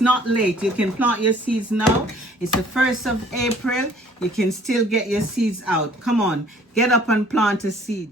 It's not late. You can plant your seeds now. It's the 1st of April. You can still get your seeds out. Come on, get up and plant a seed.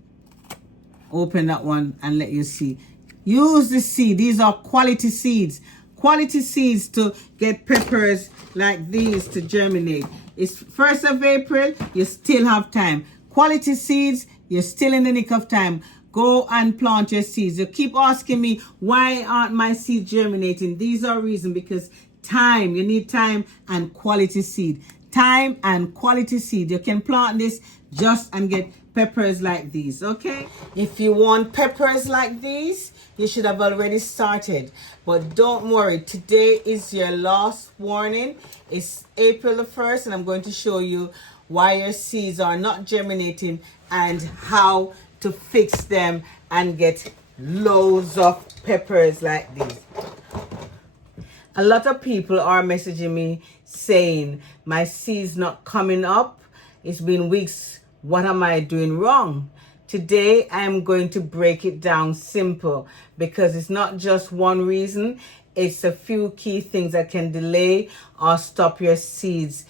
Open that one and let you see. Use the seed. These are quality seeds. Quality seeds to get peppers like these to germinate. It's 1st of April. You still have time. Quality seeds, you're still in the nick of time. Go and plant your seeds. You keep asking me, why aren't my seeds germinating? These are reasons, because time. You need time and quality seed. Time and quality seed. You can plant this just and get peppers like these, okay? If you want peppers like these, you should have already started. But don't worry, today is your last warning. It's April the 1st, and I'm going to show you why your seeds are not germinating and how to fix them and get loads of peppers like these. A lot of people are messaging me saying my seeds not coming up. It's been weeks. What am I doing wrong? Today I'm going to break it down simple, because it's not just one reason. It's a few key things that can delay or stop your seeds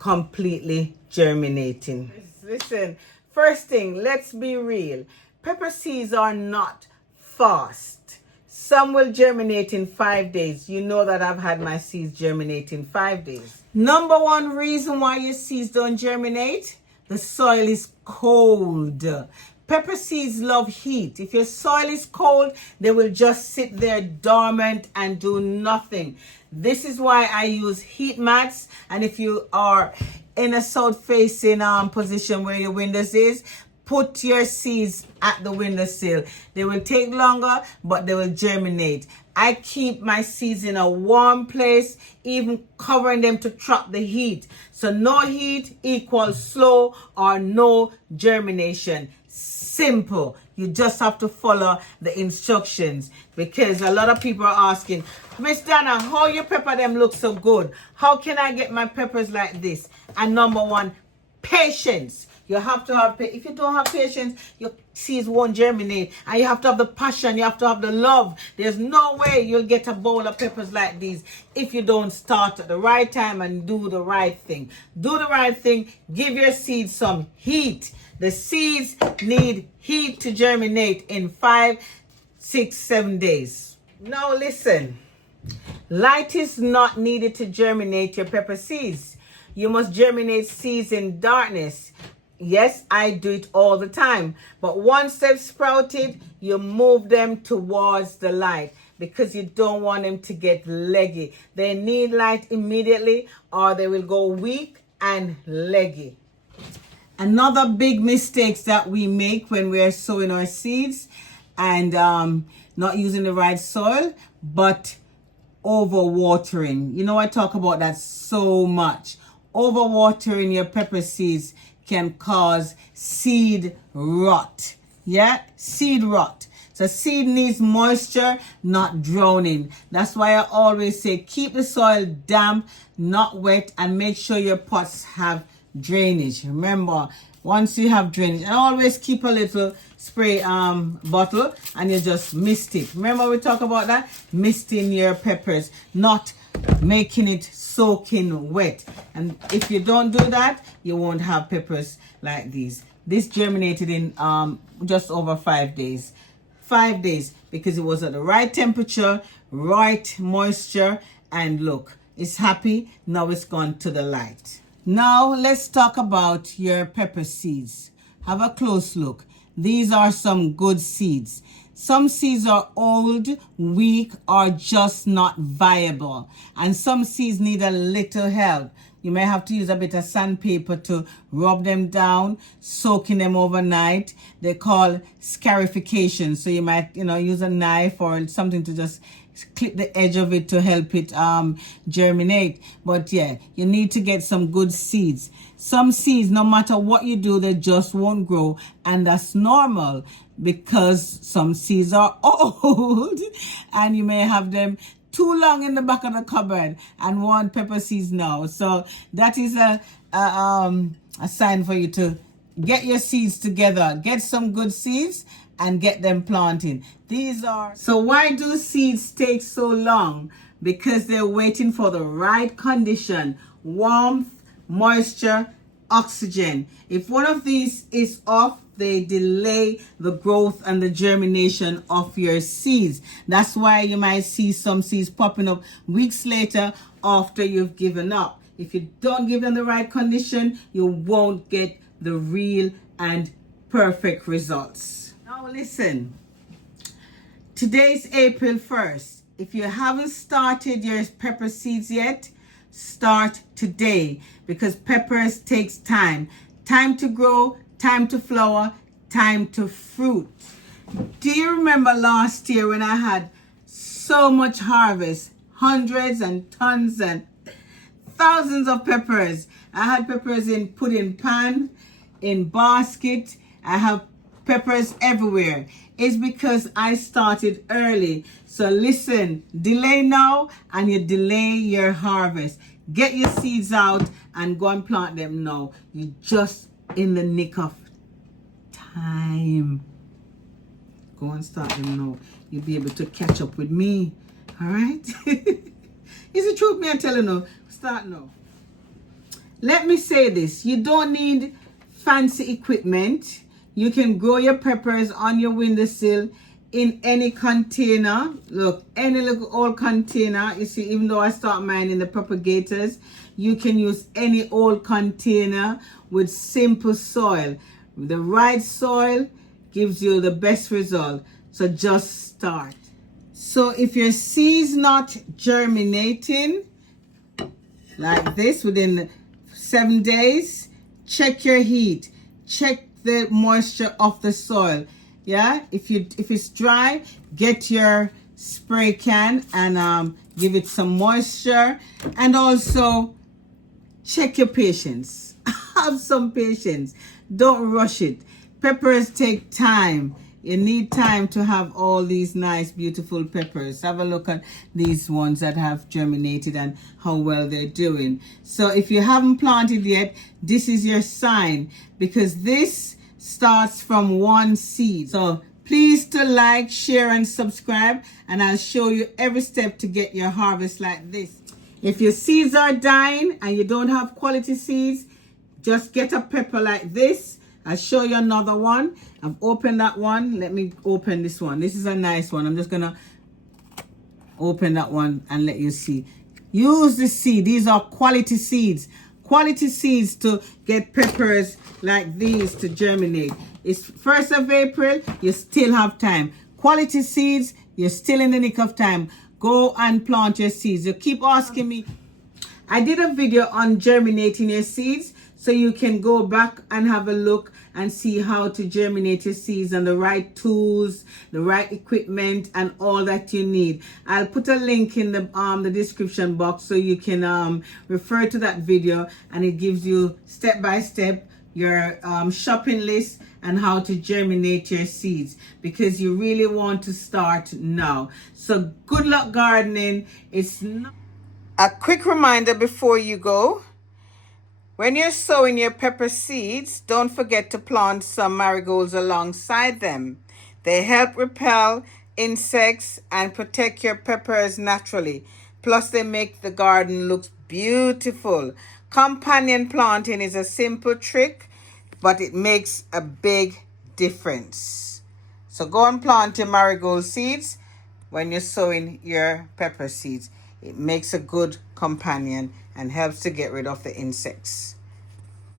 completely germinating. Listen, first thing, let's be real. Pepper seeds are not fast. Some will germinate in 5 days. You know that I've had my seeds germinate in 5 days. Number one reason why your seeds don't germinate: the soil is cold. Pepper seeds love heat. If your soil is cold, they will just sit there dormant and do nothing. This is why I use heat mats. And if you are in a south facing position where your windows is, put your seeds at the windowsill. They will take longer, but they will germinate. I keep my seeds in a warm place, even covering them to trap the heat. So no heat equals slow or no germination. Simple. You just have to follow the instructions, because a lot of people are asking, Miss Donna, how your pepper them look so good? How can I get my peppers like this? And number one, patience. You have to have, if you don't have patience, your seeds won't germinate. And you have to have the passion, you have to have the love. There's no way you'll get a bowl of peppers like these if you don't start at the right time and do the right thing. Do the right thing. Give your seeds some heat. The seeds need heat to germinate in 5, 6, 7 days. Now listen, light is not needed to germinate your pepper seeds. You must germinate seeds in darkness. Yes, I do it all the time. But once they've sprouted, you move them towards the light, because you don't want them to get leggy. They need light immediately, or they will go weak and leggy. Another big mistake that we make when we are sowing our seeds and not using the right soil, but overwatering. You know, I talk about that so much. Overwatering your pepper seeds can cause seed rot. Yeah, seed rot. So seed needs moisture, not drowning. That's why I always say keep the soil damp, not wet, and make sure your pots have drainage. Remember, once you have drainage, and always keep a little spray bottle, and you just mist it. Remember we talk about that? Misting your peppers, not making it soaking wet. And if you don't do that, you won't have peppers like these. This germinated in just over 5 days. 5 days, because it was at the right temperature, right moisture, and look, it's happy. Now it's gone to the light. Now let's talk about your pepper seeds. Have a close look. These are some good seeds. Some seeds are old, weak, or just not viable. And some seeds need a little help. You may have to use a bit of sandpaper to rub them down, soaking them overnight. They call scarification. So you might, use a knife or something to just clip the edge of it to help it germinate. But yeah, you need to get some good seeds. Some seeds, no matter what you do, they just won't grow, and that's normal, because some seeds are old and you may have them too long in the back of the cupboard and want pepper seeds now. So that is a sign for you to get your seeds together, get some good seeds and get them planted. So why do seeds take so long? because they're waiting for the right condition: warmth, moisture, oxygen. If one of these is off, they delay the growth and the germination of your seeds. That's why you might see some seeds popping up weeks later after you've given up. If you don't give them the right condition, you won't get the real and perfect results. Now listen, today's April 1st. If you haven't started your pepper seeds yet, start today, because peppers takes time. Time to grow, time to flower, time to fruit. Do you remember last year when I had so much harvest? Hundreds and tons and thousands of peppers. I had peppers put in pan, in basket. I have peppers everywhere. It's because I started early. So listen, delay now and you delay your harvest. Get your seeds out and go and plant them now. You're just in the nick of time. Go and start them now. You'll be able to catch up with me. All right? Is the truth me I tell you now? Start now. Let me say this. You don't need fancy equipment. You can grow your peppers on your windowsill in any container. Look, any little old container. You see, even though I start mine in the propagators, you can use any old container with simple soil. The right soil gives you the best result. So just start. So if your seed's not germinating like this within 7 days, check your heat. Check the moisture of the soil. Yeah, if it's dry, get your spray can and give it some moisture, and also check your patience. Have some patience. Don't rush it. Peppers take time. You need time to have all these nice, beautiful peppers. Have a look at these ones that have germinated and how well they're doing. So if you haven't planted yet, this is your sign, because this starts from one seed. So please to like, share, and subscribe, and I'll show you every step to get your harvest like this. If your seeds are dying and you don't have quality seeds, just get a pepper like this. I'll show you another one. I've opened that one. Let me open this one. This is a nice one. I'm just gonna open that one and let you see. Use the seed. These are quality seeds. Quality seeds to get peppers like these to germinate. It's 1st of April. You still have time. Quality seeds, you're still in the nick of time. Go and plant your seeds. You keep asking me. I did a video on germinating your seeds, so you can go back and have a look and see how to germinate your seeds and the right tools, the right equipment, and all that you need. I'll put a link in the description box so you can refer to that video, and it gives you step by step your shopping list and how to germinate your seeds, because you really want to start now. So good luck gardening. It's not a quick reminder before you go. When you're sowing your pepper seeds, don't forget to plant some marigolds alongside them. They help repel insects and protect your peppers naturally. Plus, they make the garden look beautiful. Companion planting is a simple trick, but it makes a big difference. So go and plant your marigold seeds when you're sowing your pepper seeds. It makes a good companion and helps to get rid of the insects.